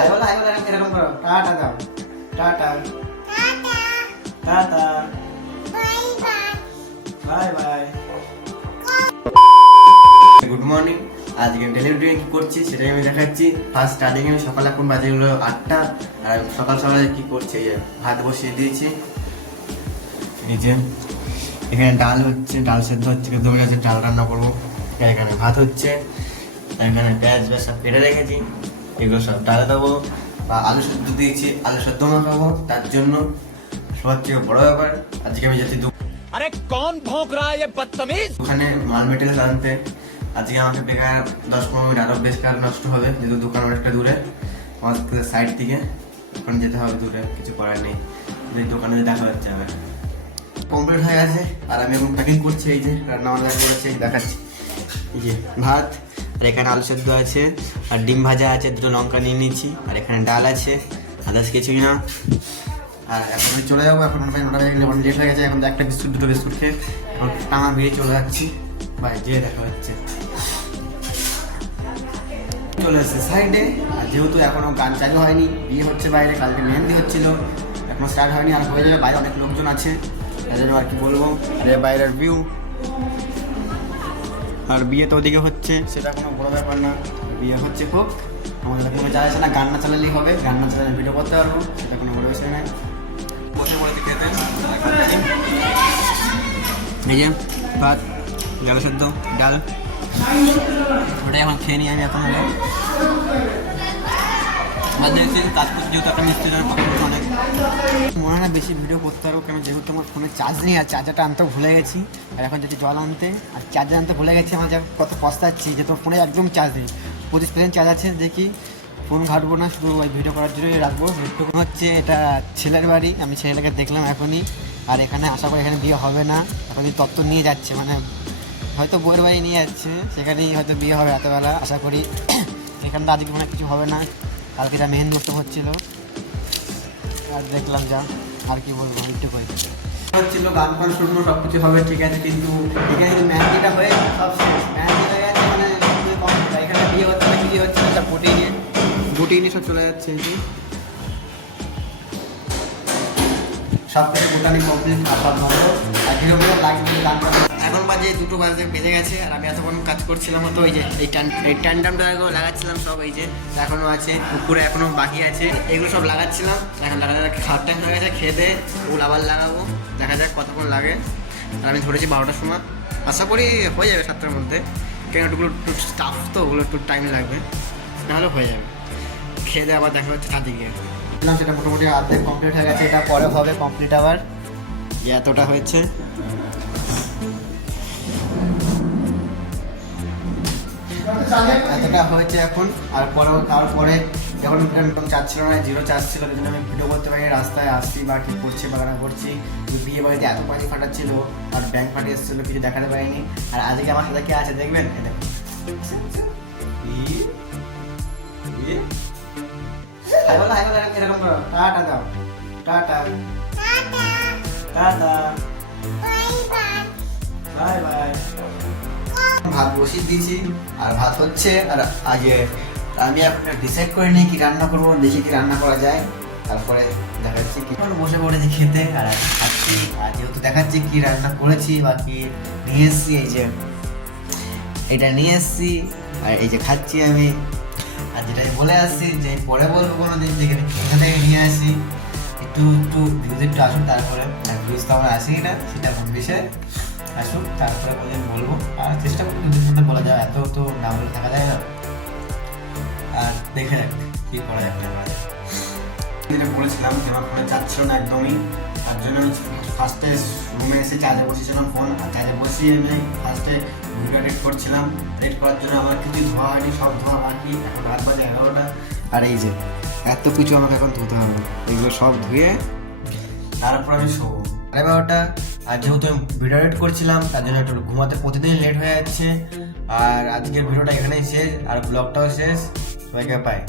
High বলো এরকম করো, টাটা দাও, tata tata, bye bye. Good morning. আজকে ডেলি রুটিনে কি করছি সেটাই আমি দেখাচ্ছি। ফার্স্ট স্টার্টিং আমি সকালে এখন বাজে হলো 8টা। আর সকাল সকালে কি করছি, এই যে ভাত বসিয়ে দিয়েছি, এই যে এখানে ডাল হচ্ছে, ডাল সেদ্ধ হচ্ছে, দমে যাচ্ছে, ডাল রান্না করবো। এখানে ভাত হচ্ছে, এখানে পেঁয়াজ সব কেটে রেখেছি, এগুলো সব ডালে দেবো। বা আলু সেদ্ধ দিয়েছি, আলু সেদ্ধ মাখাবো। তার জন্য সবার থেকে বড় ব্যাপার, আজকে আমি যাচ্ছি अरे कौन भौंक रहा है ये बदतमीज। ওখানে মাল মেটেরিয়াল আনতে। আজকে আমাকে বেকার 10-15 মিনিট আরো বেকার নষ্ট হবে, যেহেতু দোকান অনেকটা দূরে আমাদের সাইড থেকে, এখন যেতে হবে দূরে, কিছু করার নেই। দোকানে দেখা যাচ্ছে আমার কমপ্লিট হয়ে গেছে। আর আমি এখন প্যাকিং করছি, এই যে রান্না বান্না করেছি দেখাচ্ছি। এই যে ভাত, আর এখানে আলু সেদ্ধ আছে, আর ডিম ভাজা আছে, দুটো লঙ্কা নিয়ে নিচ্ছি, আর এখানে ডাল আছে, আদার্স কিছুই না। আর এখন আমি চলে যাবো, এখন প্রায় 9টা বেজে গেলে, লেট হয়ে গেছে। এখন একটা বিস্কুট, দুটো বিস্কুট খেয়ে এখন টানা বেরিয়ে চলে যাচ্ছি। ভাই যে দেখা হচ্ছে চলে এসেছে সাইডে। আর যেহেতু এখনো গান চালু হয়নি, বিয়ে হচ্ছে বাইরে, কালকে মেহেন্দি হচ্ছিল, এখনো স্টার্ট হয়নি। আর হয়ে যাবে, বাইরে অনেক লোকজন আছে, তাই জন্য আর কি বলবো। আর বাইরের ভিউ, আর বিয়ে তো ওদিকে হচ্ছে, সেটা কোনো বড় ব্যাপার না। বিয়ে হচ্ছে খুব, আমাদের কোনো চালাচ্ছে না, গান না চালালেই হবে, গান না চালালে ভিডিও করতে পারবো, সেটা কোনো বড় বিষয় না। বসে পড়ে খেতে এই যে ভাত, ডাল সেদ্ধ, ডাল, ওটাই এখন খেয়ে নিই আমি। এখন হলো কাজ করছি, যেহেতু একটা মিস্ত্রি অনেক মনে হয় না বেশি ভিডিও করতে পারবো, কেন যেহেতু আমার ফোনে চার্জ নেই, আর চার্জারটা আনতেও ভুলে গেছি। আর এখন যদি জল আনতে আর চার্জার আনতে ভুলে গেছি, আমার যা কত পস্তাচ্ছি যে তোর ফোনে একদম চার্জ নেই। 25% চার্জ আছে, দেখি ফোন ঘাটবো না, শুধু ওই ভিডিও করার জন্যই রাখবো। একটুকুন হচ্ছে এটা ছেলের বাড়ি, আমি ছেলেকে দেখলাম এখনই। আর এখানে আশা করি এখানে বিয়ে হবে না, এখন তত্ত্ব নিয়ে যাচ্ছে, মানে হয়তো বউয়ের বাড়ি নিয়ে যাচ্ছে, সেখানেই হয়তো বিয়ে হবে রাতেবেলা আশা করি। এখানটা আজকে মনে কিছু হবে না, কালকে যা মেহেন্দি করতে হচ্ছিল আর দেখলাম যা, আর কি বলবো, একটু করে হচ্ছিল। গান ফান শুনবো, সব কিছু হবে ঠিক আছে, কিন্তু এখানে যদি মেহেন্দিটা হয়ে সব মেহেন্দি হয়ে গেছে, মানে এখানে বিয়ে হচ্ছে না, বিয়ে হচ্ছে না, বুটি নিয়ে সব চলে যাচ্ছে। সব থেকে বোটানি কমপ্লিট, আর সব ভালো। আর ভিডিওগুলো লাগবে গান। এখন বাজে 2টো বেজে গেছে, আর আমি এতক্ষণ কাজ করছিলাম হতো, ওই যে এই ট্যান্ডামটা লাগাচ্ছিলাম সব, এই যে এখনও আছে, উপরে এখনও বাকি আছে, এগুলো সব লাগাচ্ছিলাম। এখন খাওয়ার টাইম হয়ে গেছে, খেয়ে দিয়ে ওগুলো আবার লাগাবো, দেখা যাক কতক্ষণ লাগে। আর আমি ধরেছি 12টার সময়, আশা করি হয়ে যাবে 7টার মধ্যে, কেন ওগুলো একটু স্টাফ তো, ওগুলো একটু টাইম লাগবে, নাহলে হয়ে যাবে। খেয়ে দিয়ে আবার দেখা হচ্ছে ছাদে গিয়ে। সেটা মোটামুটি অর্ধেক কমপ্লিট হয়ে গেছে, এটা পরে হবে কমপ্লিট আবার, যে এতটা হয়েছে। এতটা হয়েছে এখন, আর পরেও তারপরে যখন চার্জ ছিল না, 0 চার্জ ছিল, সেই জন্য আমি ভিডিও করতে পারি, রাস্তায় আসছি বা কি করছি বা না করছি। বিয়ে বাড়িতে এত পানি ফাটাচ্ছিল, আর ব্যাংক ফাটিয়ে এসেছিলো, কিছু দেখাতে পারিনি। আর আজকে আমার সাথে কে আছে দেখবেন, এরকম করো, টাটা দাও, টাটা টাটা, বাই বাই। ভাত বসিয়ে দিয়েছি, আর ভাত হচ্ছে। আর আগে আমি এখন ডিসাইড করে নিই কি রান্না করবো, দেখি কি রান্না করা যায়, তারপরে দেখাচ্ছি কি বসে পড়েছি খেতে। আর খাচ্ছি, আর যেহেতু দেখাচ্ছি কি রান্না করেছি বা কি নিয়ে এসছি, এই যে এটা নিয়ে এসছি, আর এই যে খাচ্ছি আমি। আর যেটা বলে আসছি যে পরে বলবো কোনো দিন, থেকে কোথা থেকে নিয়ে আসি, একটু ভিউজ একটু আসুন, তারপরে ভিউজ তো আমার আসেই না, সেটা কোন বিষয়ে আসুক, তারপরে কোনদিন বলবো। আর চেষ্টা করবো দুদিন মধ্যে বলা যায়, এত তো না বলে থাকা যায় না। আর দেখে যাক কি করা যাবে। যেটা বলেছিলাম যে আমার ফোনে চার্জ ছিল না একদমই, তার জন্য আমি ফার্স্টে রুমে এসে চার্জে বসিয়েছিলাম ফোন, আর চার্জে বসিয়ে আমি ফার্স্টে ভিডিও এডিট করছিলাম। এডিট করার জন্য আমার কিছু ধোয়া হয়নি, সব ধোয়া বাকি। এখন রাত বাজে 11টা, আর এই যে এত কিছু আমাকে এখন ধুতে হবে, এগুলো সব ধুয়ে তারপর আমি শোবো 11:30। আর যেহেতু আমি ভিডিও এডিট করছিলাম, তার জন্য একটু ঘুমাতে প্রতিদিন লেট হয়ে যাচ্ছে। আর আজকের ভিডিওটা এখানেই শেষ, আর ব্লগটাও শেষ। সবাইকে পাই।